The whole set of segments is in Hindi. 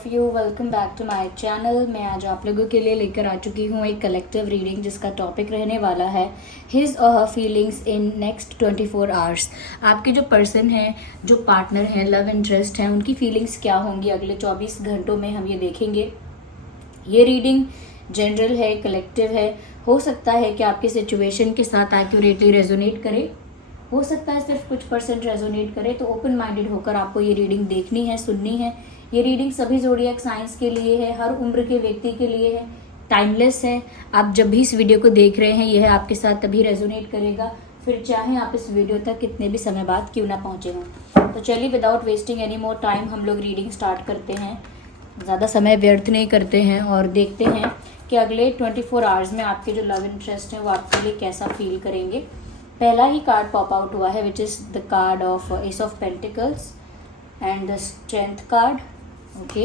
Of you, welcome back to my channel. मैं आज आप लोगों के लिए लेकर आ चुकी हूँ एक कलेक्टिव रीडिंग जिसका टॉपिक रहने वाला है हिज और हर फीलिंग्स इन नेक्स्ट 24 आवर्स। आपके जो पर्सन हैं, जो पार्टनर हैं, लव इंटरेस्ट हैं, उनकी फीलिंग्स क्या होंगी अगले 24 घंटों में, हम ये देखेंगे। ये रीडिंग जनरल है, कलेक्टिव है। हो सकता है कि आपकी सिचुएशन के साथ एक्यूरेटली रेजोनेट करे, हो सकता है सिर्फ कुछ परसेंट रेजोनेट करे। तो ओपन माइंडेड होकर आपको ये रीडिंग देखनी है, सुननी है। ये रीडिंग सभी ज़ोडिएक साइंस के लिए है, हर उम्र के व्यक्ति के लिए है, टाइमलेस है। आप जब भी इस वीडियो को देख रहे हैं, यह आपके साथ तभी रेजोनेट करेगा, फिर चाहे आप इस वीडियो तक कितने भी समय बाद क्यों ना पहुँचे हों। तो चलिए without wasting any more time हम लोग रीडिंग स्टार्ट करते हैं। ज़्यादा समय व्यर्थ नहीं करते हैं और देखते हैं कि अगले 24 आवर्स में आपके जो लव इंटरेस्ट हैं वो आपके लिए कैसा फील करेंगे। पहला ही कार्ड पॉप आउट हुआ है, which is the card of ace of pentacles and the strength card. Okay,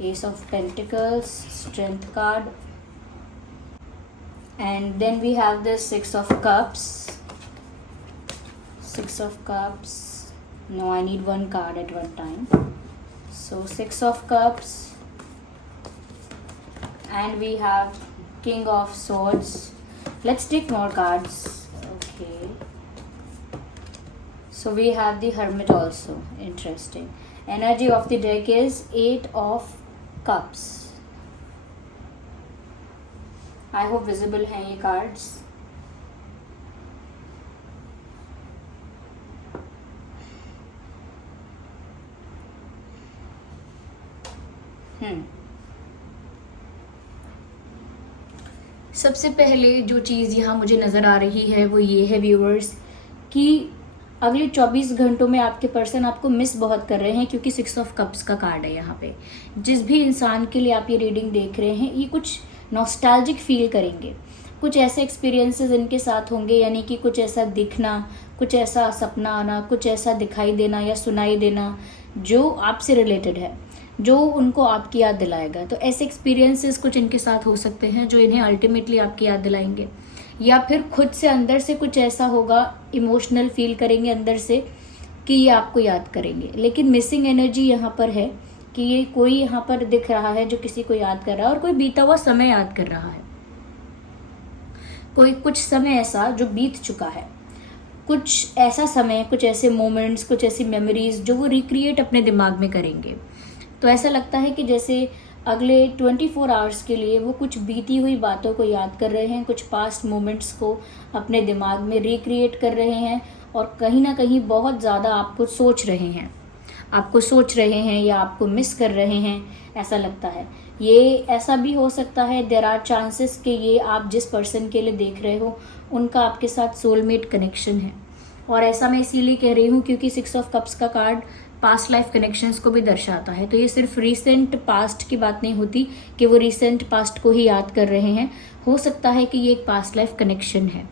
ace of pentacles, strength card, and then we have the six of cups. Six of cups, no I need one card at one time, so six of cups, and we have king of swords. Let's take more cards. Okay, so we have the hermit also. Interesting. Energy of the deck is 8 of cups. I hope visible हैं ये cards. सबसे पहले जो चीज़ यहाँ मुझे नज़र आ रही है वो ये है व्यूअर्स कि अगले 24 घंटों में आपके पर्सन आपको मिस बहुत कर रहे हैं, क्योंकि सिक्स ऑफ कप्स का कार्ड है यहाँ पे। जिस भी इंसान के लिए आप ये रीडिंग देख रहे हैं, ये कुछ नॉस्टैल्जिक फील करेंगे, कुछ ऐसे एक्सपीरियंसेस इनके साथ होंगे, यानी कि कुछ ऐसा दिखना, कुछ ऐसा सपना आना, कुछ ऐसा दिखाई देना या सुनाई देना जो आपसे रिलेटेड है, जो उनको आपकी याद दिलाएगा। तो ऐसे एक्सपीरियंसेस कुछ इनके साथ हो सकते हैं जो इन्हें अल्टीमेटली आपकी याद दिलाएंगे, या फिर खुद से अंदर से कुछ ऐसा होगा, इमोशनल फील करेंगे अंदर से कि ये आपको याद करेंगे। लेकिन मिसिंग एनर्जी यहाँ पर है कि ये कोई यहाँ पर दिख रहा है जो किसी को याद कर रहा है, और कोई बीता हुआ समय याद कर रहा है, कोई कुछ समय ऐसा जो बीत चुका है, कुछ ऐसा समय, कुछ ऐसे मोमेंट्स, कुछ ऐसी मेमोरीज जो वो रिक्रिएट अपने दिमाग में करेंगे। तो ऐसा लगता है कि जैसे अगले 24 आवर्स के लिए वो कुछ बीती हुई बातों को याद कर रहे हैं, कुछ पास्ट मोमेंट्स को अपने दिमाग में रिक्रिएट कर रहे हैं, और कहीं ना कहीं बहुत ज़्यादा आपको सोच रहे हैं, या आपको मिस कर रहे हैं, ऐसा लगता है। ये ऐसा भी हो सकता है, देयर आर चांसेस कि ये आप जिस पर्सन के लिए देख रहे हो उनका आपके साथ सोलमेट कनेक्शन है। और ऐसा मैं इसीलिए कह रही हूँ क्योंकि सिक्स ऑफ कप्स का कार्ड पास्ट लाइफ कनेक्शंस को भी दर्शाता है। तो ये सिर्फ रीसेंट पास्ट की बात नहीं होती कि वो रीसेंट पास्ट को ही याद कर रहे हैं। हो सकता है कि ये एक पास्ट लाइफ कनेक्शन है,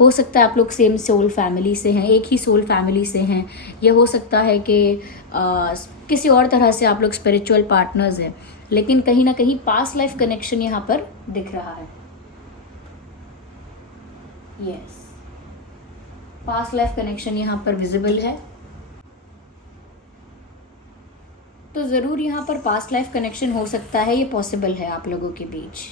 हो सकता है आप लोग सेम सोल फैमिली से हैं, एक ही सोल फैमिली से हैं, या हो सकता है कि किसी और तरह से आप लोग स्पिरिचुअल पार्टनर्स हैं, लेकिन कहीं ना कहीं पास्ट लाइफ कनेक्शन यहाँ पर दिख रहा है। यस, पास्ट लाइफ कनेक्शन यहाँ पर विजिबल है। तो ज़रूर यहाँ पर पास्ट लाइफ कनेक्शन हो सकता है, ये पॉसिबल है आप लोगों के बीच।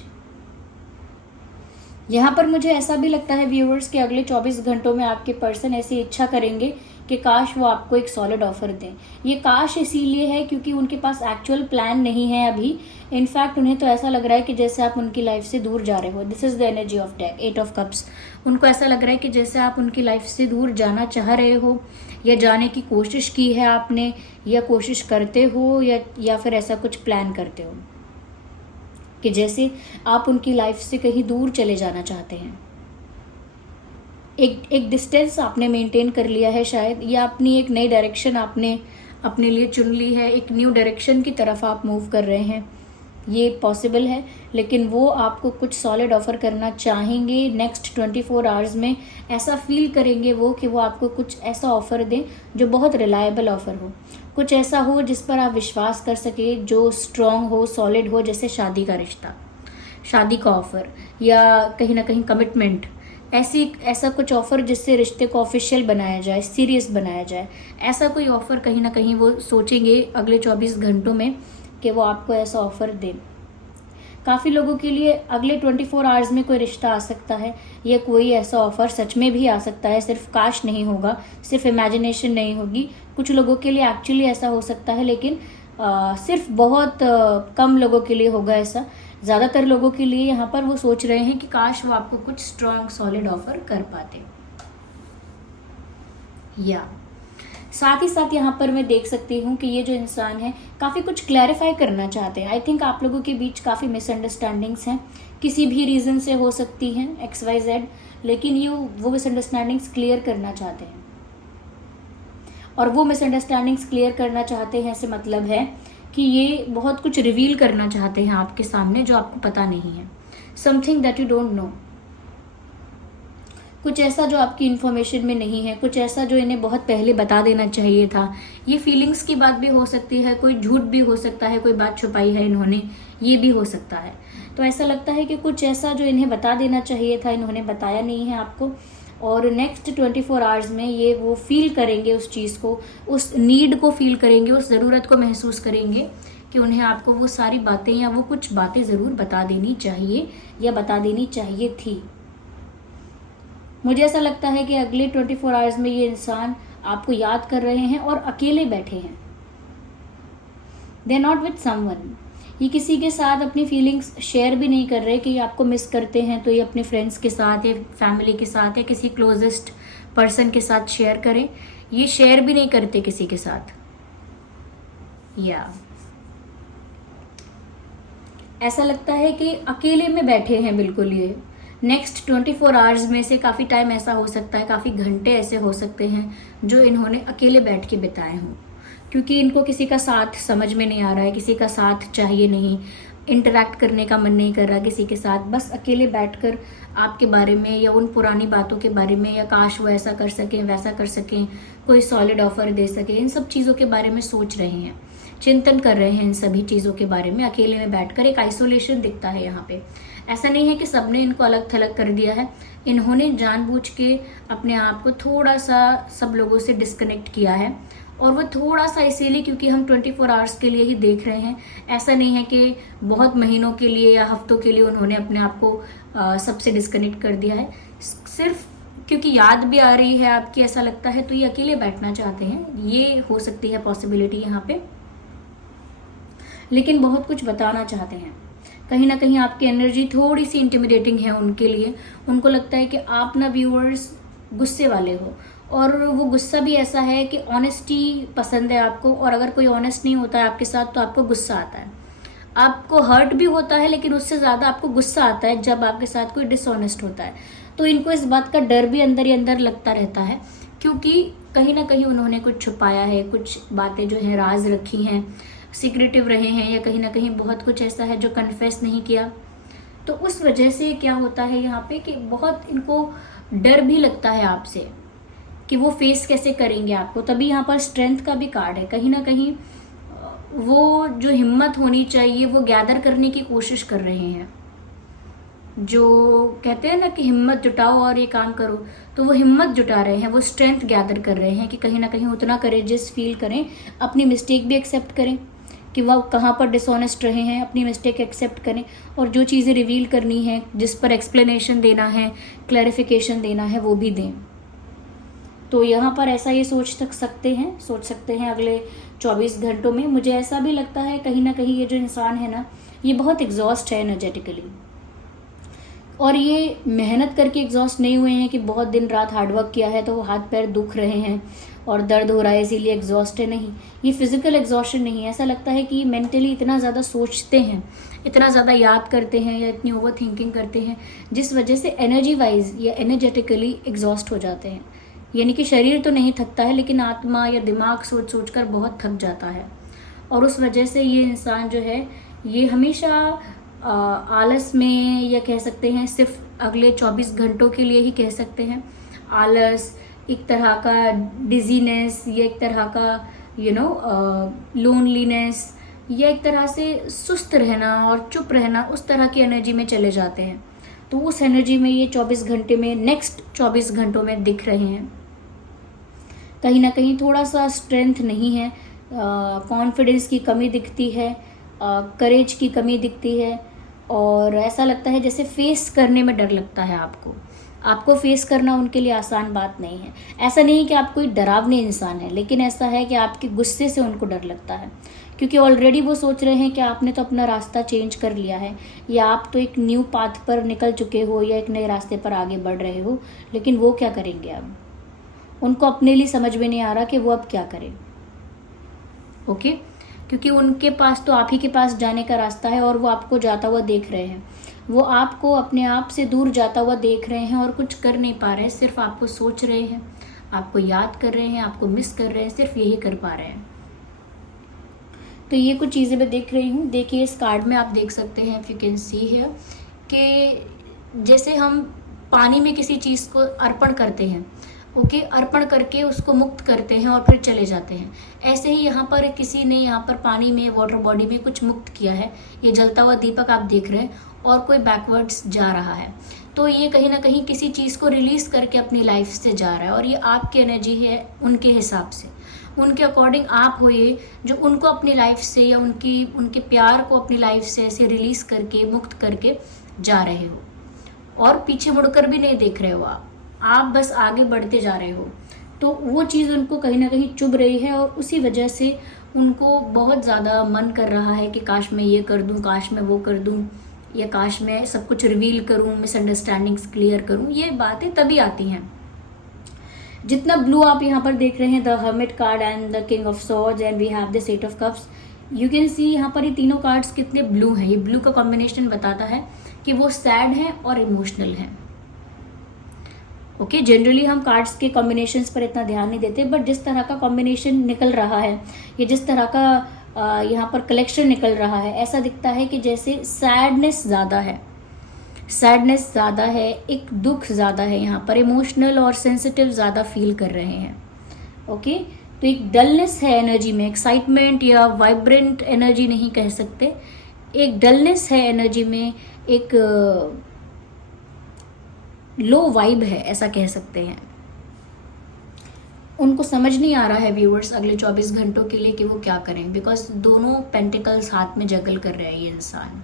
यहाँ पर मुझे ऐसा भी लगता है व्यूअर्स कि अगले 24 घंटों में आपके पर्सन ऐसी इच्छा करेंगे कि काश वो आपको एक सॉलिड ऑफर दें। ये काश इसीलिए है क्योंकि उनके पास एक्चुअल प्लान नहीं है अभी। इनफैक्ट उन्हें तो ऐसा लग रहा है कि जैसे आप उनकी लाइफ से दूर जा रहे हो। This is the energy of deck, 8 of cups. उनको ऐसा लग रहा है कि जैसे आप उनकी लाइफ से दूर जाना चाह रहे हो, या जाने की कोशिश की है आपने, या कोशिश करते हो, या फिर ऐसा कुछ प्लान करते हो कि जैसे आप उनकी लाइफ से कहीं दूर चले जाना चाहते हैं। एक डिस्टेंस आपने मेंटेन कर लिया है शायद, या अपनी एक नई डायरेक्शन आपने अपने लिए चुन ली है, एक न्यू डायरेक्शन की तरफ आप मूव कर रहे हैं, ये पॉसिबल है। लेकिन वो आपको कुछ सॉलिड ऑफर करना चाहेंगे नेक्स्ट 24 आवर्स में। ऐसा फील करेंगे वो कि वो आपको कुछ ऐसा ऑफ़र दें जो बहुत रिलायबल ऑफ़र हो, कुछ ऐसा हो जिस पर आप विश्वास कर सके, जो स्ट्रॉन्ग हो, सॉलिड हो, जैसे शादी का रिश्ता, शादी का ऑफ़र, या कहीं ना कहीं कमिटमेंट, ऐसा कुछ ऑफ़र जिससे रिश्ते को ऑफिशियल बनाया जाए, सीरियस बनाया जाए। ऐसा कोई ऑफ़र कहीं ना कहीं वो सोचेंगे अगले 24 घंटों में कि वो आपको ऐसा ऑफ़र दें। काफ़ी लोगों के लिए अगले 24 आवर्स में कोई रिश्ता आ सकता है, या कोई ऐसा ऑफ़र सच में भी आ सकता है। सिर्फ काश नहीं होगा, सिर्फ इमेजिनेशन नहीं होगी। कुछ लोगों के लिए एक्चुअली ऐसा हो सकता है, लेकिन सिर्फ बहुत कम लोगों के लिए होगा ऐसा। ज़्यादातर लोगों के लिए यहाँ पर वो सोच रहे हैं कि काश वो आपको कुछ स्ट्रॉन्ग सॉलिड ऑफ़र कर पाते। या साथ ही साथ यहाँ पर मैं देख सकती हूँ कि ये जो इंसान है काफ़ी कुछ क्लैरिफाई करना चाहते हैं। आई थिंक आप लोगों के बीच काफ़ी मिसअंडरस्टैंडिंग्स हैं, किसी भी रीज़न से हो सकती हैं, XYZ, लेकिन ये वो मिसअंडरस्टैंडिंग्स क्लियर करना चाहते हैं। और वो मिसअंडरस्टैंडिंग्स क्लियर करना चाहते हैं से मतलब है कि ये बहुत कुछ रिवील करना चाहते हैं आपके सामने जो आपको पता नहीं है। Something that you don't know, कुछ ऐसा जो आपकी इन्फॉर्मेशन में नहीं है, कुछ ऐसा जो इन्हें बहुत पहले बता देना चाहिए था। ये फीलिंग्स की बात भी हो सकती है, कोई झूठ भी हो सकता है, कोई बात छुपाई है इन्होंने, ये भी हो सकता है। तो ऐसा लगता है कि कुछ ऐसा जो इन्हें बता देना चाहिए था, इन्होंने बताया नहीं है आपको, और नेक्स्ट 24 आवर्स में ये वो फील करेंगे उस चीज़ को, उस नीड को फील करेंगे, उस ज़रूरत को महसूस करेंगे कि उन्हें आपको वो सारी बातें या वो कुछ बातें ज़रूर बता देनी चाहिए या बता देनी चाहिए थी। मुझे ऐसा लगता है कि अगले 24 आवर्स में ये इंसान आपको याद कर रहे हैं और अकेले बैठे हैं। They are not with someone. ये किसी के साथ अपनी फीलिंग्स शेयर भी नहीं कर रहे कि ये आपको मिस करते हैं तो ये अपने फ्रेंड्स के साथ या फैमिली के साथ या किसी क्लोजेस्ट पर्सन के साथ शेयर करें। ये शेयर भी नहीं करते किसी के साथ। या ऐसा लगता है कि अकेले में बैठे हैं बिल्कुल। ये नेक्स्ट 24 आवर्स में से काफ़ी टाइम ऐसा हो सकता है, काफ़ी घंटे ऐसे हो सकते हैं जो इन्होंने अकेले बैठ के बिताए हों, क्योंकि इनको किसी का साथ समझ में नहीं आ रहा है, किसी का साथ चाहिए नहीं, इंटरैक्ट करने का मन नहीं कर रहा किसी के साथ। बस अकेले बैठकर आपके बारे में या उन पुरानी बातों के बारे में, या काश वो ऐसा कर सकें वैसा कर सकें, कोई सॉलिड ऑफर दे सके, इन सब चीज़ों के बारे में सोच रहे हैं, चिंतन कर रहे हैं इन सभी चीज़ों के बारे में अकेले में बैठकर। एक आइसोलेशन दिखता है यहाँ पे। ऐसा नहीं है कि सबने इनको अलग थलग कर दिया है, इन्होंने जानबूझ के अपने आप को थोड़ा सा सब लोगों से डिस्कनेक्ट किया है। और वो थोड़ा सा इसीलिए क्योंकि हम 24 आवर्स के लिए ही देख रहे हैं। ऐसा नहीं है कि बहुत महीनों के लिए या हफ्तों के लिए उन्होंने अपने आप को सबसे डिस्कनेक्ट कर दिया है। सिर्फ क्योंकि याद भी आ रही है आपकी, ऐसा लगता है, तो ये अकेले बैठना चाहते हैं। ये हो सकती है पॉसिबिलिटी यहाँ पे, लेकिन बहुत कुछ बताना चाहते हैं। कहीं ना कहीं आपकी एनर्जी थोड़ी सी इंटिमिडेटिंग है उनके लिए। उनको लगता है कि आप ना व्यूअर्स गुस्से वाले हो, और वो गुस्सा भी ऐसा है कि ऑनेस्टी पसंद है आपको, और अगर कोई ऑनेस्ट नहीं होता है आपके साथ तो आपको गुस्सा आता है। आपको हर्ट भी होता है, लेकिन उससे ज़्यादा आपको गुस्सा आता है जब आपके साथ कोई डिसऑनेस्ट होता है। तो इनको इस बात का डर भी अंदर ही अंदर लगता रहता है, क्योंकि कहीं ना कहीं उन्होंने कुछ छुपाया है, कुछ बातें जो हैं राज रखी हैं, सीक्रेटिव रहे हैं, या कहीं ना कहीं बहुत कुछ ऐसा है जो कन्फेस नहीं किया। तो उस वजह से क्या होता है यहाँ पे कि बहुत इनको डर भी लगता है आपसे कि वो फेस कैसे करेंगे आपको। तभी यहाँ पर स्ट्रेंथ का भी कार्ड है। कहीं ना कहीं वो जो हिम्मत होनी चाहिए वो गैदर करने की कोशिश कर रहे हैं। जो कहते हैं ना कि हिम्मत जुटाओ और ये काम करो, तो वो हिम्मत जुटा रहे हैं, वो स्ट्रेंथ गैदर कर रहे हैं कि कहीं ना कहीं उतना करेजियस फील करें, अपनी मिस्टेक भी एक्सेप्ट करें कि वह कहाँ पर डिसऑनेस्ट रहे हैं, अपनी मिस्टेक एक्सेप्ट करें, और जो चीज़ें रिवील करनी है, जिस पर एक्सप्लेनेशन देना है, क्लैरिफिकेशन देना है, वो भी दें। तो यहाँ पर ऐसा ये सोच सकते हैं अगले 24 घंटों में। मुझे ऐसा भी लगता है कहीं ना कहीं ये जो इंसान है ना, ये बहुत एग्जॉस्ट है एनर्जेटिकली, और ये मेहनत करके एग्जॉस्ट नहीं हुए हैं कि बहुत दिन रात हार्डवर्क किया है तो वो हाथ पैर दुख रहे हैं और दर्द हो रहा है इसीलिए एग्जॉस्ट है। नहीं, ये फिजिकल एग्जॉस्शन नहीं है। ऐसा लगता है कि मेंटली इतना ज़्यादा सोचते हैं, इतना ज़्यादा याद करते हैं, या इतनी ओवर थिंकिंग करते हैं, जिस वजह से एनर्जी वाइज या एनर्जेटिकली एग्जॉस्ट हो जाते हैं। यानी कि शरीर तो नहीं थकता है, लेकिन आत्मा या दिमाग सोच सोच कर बहुत थक जाता है। और उस वजह से ये इंसान जो है ये हमेशा आलस में, या कह सकते हैं सिर्फ अगले 24 घंटों के लिए ही कह सकते हैं, आलस, एक तरह का डिजीनेस, या एक तरह का लोनलीनेस, या एक तरह से सुस्त रहना और चुप रहना, उस तरह की एनर्जी में चले जाते हैं। तो उस एनर्जी में ये 24 घंटे में, नेक्स्ट 24 घंटों में दिख रहे हैं। कहीं ना कहीं थोड़ा सा स्ट्रेंथ नहीं है, कॉन्फिडेंस की कमी दिखती है, करेज की कमी दिखती है, और ऐसा लगता है जैसे फेस करने में डर लगता है आपको फेस करना उनके लिए आसान बात नहीं है। ऐसा नहीं कि आप कोई डरावने इंसान है, लेकिन ऐसा है कि आपके गुस्से से उनको डर लगता है, क्योंकि ऑलरेडी वो सोच रहे हैं कि आपने तो अपना रास्ता चेंज कर लिया है, या आप तो एक न्यू पाथ पर निकल चुके हो या एक नए रास्ते पर आगे बढ़ रहे हो, लेकिन वो क्या करेंगे अब? उनको अपने लिए समझ में नहीं आ रहा कि वो अब क्या करें। ओके, क्योंकि उनके पास तो आप ही के पास जाने का रास्ता है, और वो आपको जाता हुआ देख रहे हैं। वो आपको अपने आप से दूर जाता हुआ देख रहे हैं और कुछ कर नहीं पा रहे हैं, सिर्फ आपको सोच रहे हैं, आपको याद कर रहे हैं, आपको मिस कर रहे हैं, सिर्फ यही कर पा रहे हैं। तो ये कुछ चीज़ें मैं देख रही हूँ। देखिए इस कार्ड में आप देख सकते हैं, if you can see here, कि जैसे हम पानी में किसी चीज़ को अर्पण करते हैं, ओके, अर्पण करके उसको मुक्त करते हैं और फिर चले जाते हैं, ऐसे ही यहाँ पर किसी ने यहाँ पर पानी में, वाटर बॉडी में कुछ मुक्त किया है। ये जलता हुआ दीपक आप देख रहे हैं, और कोई बैकवर्ड्स जा रहा है, तो ये कहीं ना कहीं किसी चीज़ को रिलीज करके अपनी लाइफ से जा रहा है, और ये आपकी एनर्जी है उनके हिसाब से, उनके अकॉर्डिंग आप हो ये, जो उनको अपनी लाइफ से या उनके प्यार को अपनी लाइफ से ऐसे रिलीज करके, मुक्त करके जा रहे हो, और पीछे मुड़कर भी नहीं देख रहे हो आप बस आगे बढ़ते जा रहे हो। तो वो चीज़ उनको कहीं ना कहीं चुभ रही है, और उसी वजह से उनको बहुत ज़्यादा मन कर रहा है कि काश मैं ये कर दूं, काश मैं वो कर दूं, या काश मैं सब कुछ रिवील करूं, मिसअंडरस्टैंडिंग्स क्लियर करूं। ये बातें तभी आती हैं। जितना ब्लू आप यहाँ पर देख रहे हैं, the hermit card and the king of swords and we have the eight of cups, you can see यहाँ पर ये तीनों कार्ड्स कितने ब्लू हैं। ये ब्लू का कॉम्बिनेशन बताता है कि वो सैड हैं और इमोशनल हैं। ओके, जनरली हम कार्ड्स के कॉम्बिनेशंस पर इतना ध्यान नहीं देते, बट जिस तरह का कॉम्बिनेशन निकल रहा है, या जिस तरह का यहाँ पर कलेक्शन निकल रहा है, ऐसा दिखता है कि जैसे सैडनेस ज़्यादा है, एक दुख ज़्यादा है यहाँ पर, इमोशनल और सेंसिटिव ज़्यादा फील कर रहे हैं। ओके, तो एक डलनेस है एनर्जी में, एक्साइटमेंट या वाइब्रेंट एनर्जी नहीं कह सकते, एक डलनेस है एनर्जी में, एक लो वाइब है, ऐसा कह सकते हैं। उनको समझ नहीं आ रहा है व्यूअर्स अगले 24 घंटों के लिए कि वो क्या करें, बिकॉज दोनों पेंटिकल्स हाथ में जगल कर रहे हैं ये इंसान,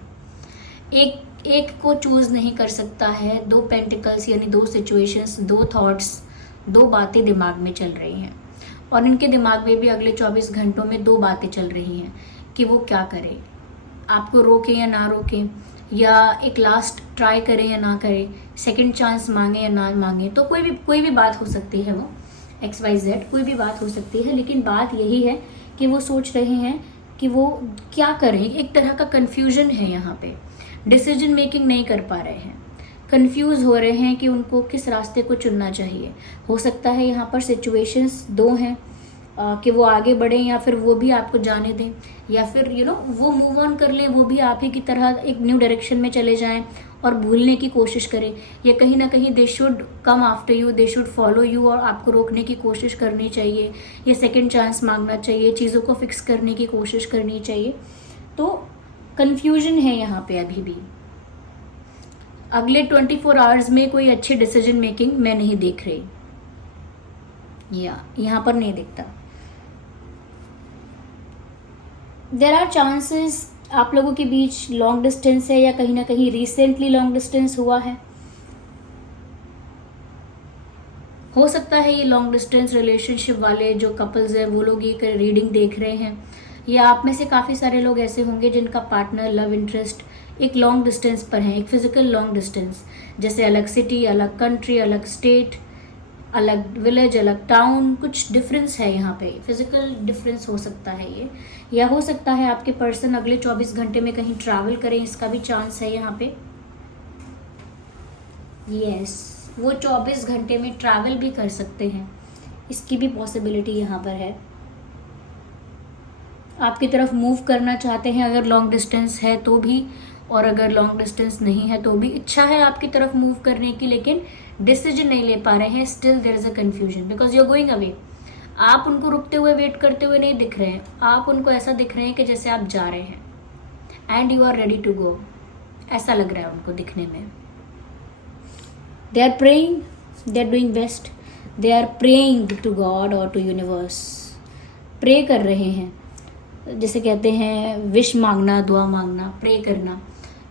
एक को चूज नहीं कर सकता है। दो पेंटिकल्स यानी दो सिचुएशंस, दो थॉट्स, दो बातें दिमाग में चल रही हैं, और इनके दिमाग में भी अगले 24 घंटों में दो बातें चल रही हैं कि वो क्या करें, आपको रोकें या ना रोकें, या एक लास्ट ट्राई करें या ना करें, सेकंड चांस मांगे या ना मांगे। तो कोई भी बात हो सकती है, वो XYZ कोई भी बात हो सकती है, लेकिन बात यही है कि वो सोच रहे हैं कि वो क्या करें। एक तरह का कन्फ्यूजन है यहाँ पे, डिसीजन मेकिंग नहीं कर पा रहे हैं, कंफ्यूज हो रहे हैं कि उनको किस रास्ते को चुनना चाहिए। हो सकता है यहाँ पर सिचुएशंस दो हैं, कि वो आगे बढ़ें या फिर वो भी आपको जाने दें, या फिर वो मूव ऑन कर लें, वो भी आप ही की तरह एक न्यू डायरेक्शन में चले जाएं और भूलने की कोशिश करें, या कहीं ना कहीं they should come after you, they should follow you, और आपको रोकने की कोशिश करनी चाहिए, या सेकंड चांस मांगना चाहिए, चीज़ों को फिक्स करने की कोशिश करनी चाहिए। तो कन्फ्यूजन है यहाँ पे अभी भी। अगले 24 आवर्स में कोई अच्छी डिसीजन मेकिंग मैं नहीं देख रही, या यहाँ पर नहीं दिखता। देयर आर चांसेस आप लोगों के बीच लॉन्ग डिस्टेंस है, या कहीं ना कहीं रिसेंटली लॉन्ग डिस्टेंस हुआ है। हो सकता है ये लॉन्ग डिस्टेंस रिलेशनशिप वाले जो कपल्स हैं वो लोग ये रीडिंग देख रहे हैं, या आप में से काफ़ी सारे लोग ऐसे होंगे जिनका पार्टनर, लव इंटरेस्ट एक लॉन्ग डिस्टेंस पर है, एक फिजिकल लॉन्ग डिस्टेंस, जैसे अलग सिटी, अलग कंट्री, अलग स्टेट, अलग विलेज, अलग टाउन, कुछ डिफरेंस है यहाँ पे, फिजिकल डिफरेंस हो सकता है ये, या हो सकता है आपके पर्सन अगले 24 घंटे में कहीं ट्रैवल करें, इसका भी चांस है यहाँ पे। यस, वो 24 घंटे में ट्रैवल भी कर सकते हैं, इसकी भी पॉसिबिलिटी यहाँ पर है। आपकी तरफ मूव करना चाहते हैं अगर लॉन्ग डिस्टेंस है तो भी, और अगर लॉन्ग डिस्टेंस नहीं है तो भी इच्छा है आपकी तरफ मूव करने की, लेकिन डिसीजन नहीं ले पा रहे हैं। Still there is a confusion because you are going away. आप उनको रुकते हुए, वेट करते हुए नहीं दिख रहे हैं, आप उनको ऐसा दिख रहे हैं कि जैसे आप जा रहे हैं, and you are ready to go, ऐसा लग रहा है उनको दिखने में। They are praying, they are doing best, they are praying to God और टू यूनिवर्स, प्रे कर रहे हैं। जैसे कहते हैं विश मांगना, दुआ मांगना, प्रे करना।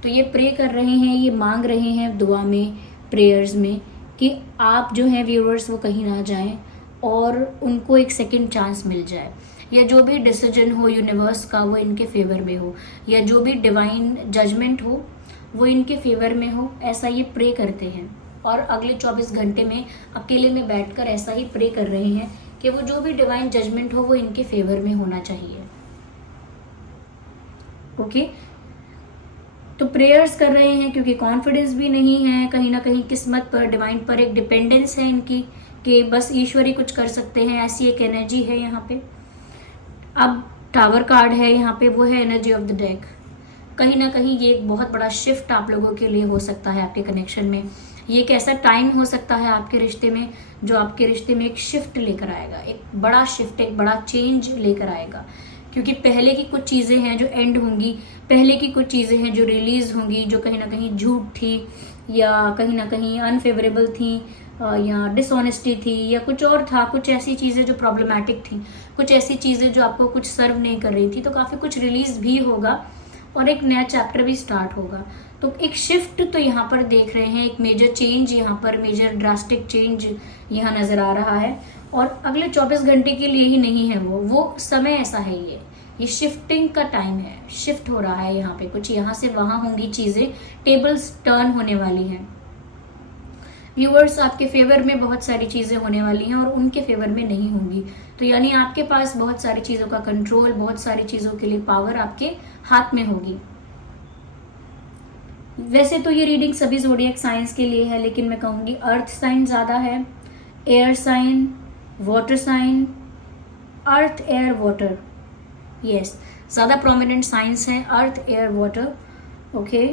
तो ये प्रे कर रहे हैं, ये मांग रहे हैं दुआ में, प्रेयर्स में, कि आप जो हैं व्यूअर्स वो कहीं ना जाएं और उनको एक सेकंड चांस मिल जाए, या जो भी डिसीजन हो यूनिवर्स का वो इनके फेवर में हो, या जो भी डिवाइन जजमेंट हो वो इनके फेवर में हो, ऐसा ये प्रे करते हैं। और अगले 24 घंटे में अकेले में बैठकर ऐसा ही प्रे कर रहे हैं कि वो जो भी डिवाइन जजमेंट हो वो इनके फेवर में होना चाहिए। ओके, तो प्रेयर्स कर रहे हैं क्योंकि कॉन्फिडेंस भी नहीं है, कहीं ना कहीं किस्मत पर, डिवाइन पर एक डिपेंडेंस है इनकी कि बस ईश्वर ही कुछ कर सकते हैं, ऐसी एक एनर्जी है यहाँ पे। अब टावर कार्ड है यहाँ पे, वो है एनर्जी ऑफ द डेक। कहीं ना कहीं ये एक बहुत बड़ा शिफ्ट आप लोगों के लिए हो सकता है आपके कनेक्शन में। ये एक ऐसा टाइम हो सकता है आपके रिश्ते में जो आपके रिश्ते में एक शिफ्ट लेकर आएगा, एक बड़ा शिफ्ट, एक बड़ा चेंज लेकर आएगा। क्योंकि पहले की कुछ चीज़ें हैं जो एंड होंगी, पहले की कुछ चीज़ें हैं जो रिलीज होंगी, जो कहीं ना कहीं झूठ थी या कहीं ना कहीं अनफेवरेबल थी, या डिसऑनेस्टी थी, या कुछ और था, कुछ ऐसी चीज़ें जो प्रॉब्लमैटिक थी, कुछ ऐसी चीज़ें जो आपको कुछ सर्व नहीं कर रही थी। तो काफ़ी कुछ रिलीज भी होगा और एक नया चैप्टर भी स्टार्ट होगा। तो एक शिफ्ट तो यहाँ पर देख रहे हैं, एक मेजर चेंज यहाँ पर, मेजर ड्रास्टिक चेंज यहाँ नज़र आ रहा है। और अगले 24 घंटे के लिए ही नहीं है वो समय ऐसा है, ये शिफ्टिंग का टाइम है, शिफ्ट हो रहा है यहाँ पे, कुछ यहाँ से वहाँ होंगी चीज़ें, टेबल्स टर्न होने वाली हैं। व्यूअर्स, आपके फेवर में बहुत सारी चीज़ें होने वाली हैं और उनके फेवर में नहीं होंगी। तो यानी आपके पास बहुत सारी चीज़ों का कंट्रोल, बहुत सारी चीज़ों के लिए पावर आपके हाथ में होगी। वैसे तो ये रीडिंग सभी ज़ोडिएक साइंस के लिए है, लेकिन मैं कहूँगी अर्थ साइन ज़्यादा है, air sign, water sign, earth air water, yes, ज़्यादा प्रोमिनेंट साइंस है earth air water. Okay,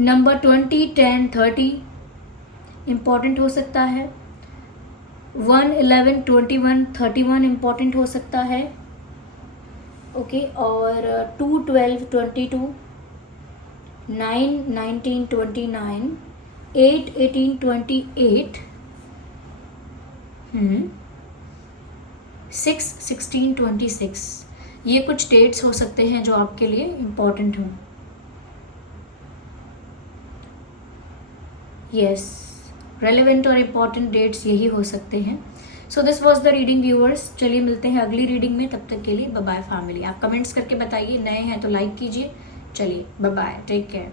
number 20, 10, 30 important हो सकता है, 1, 11, 21, 31 इम्पॉर्टेंट हो सकता है। ओके, और 2, 12, 22, 9, 19, 29, 8, 18, 28, 6, 16, 26, ये कुछ डेट्स हो सकते हैं जो आपके लिए इम्पॉर्टेंट हों। यस, रेलेवेंट और इम्पॉर्टेंट डेट्स यही हो सकते हैं। So this was the reading viewers. चलिए मिलते हैं अगली रीडिंग में, तब तक के लिए बाय बाय फैमिली। आप कमेंट्स करके बताइए, नए हैं तो लाइक कीजिए। चलिए बाय बाय, टेक केयर।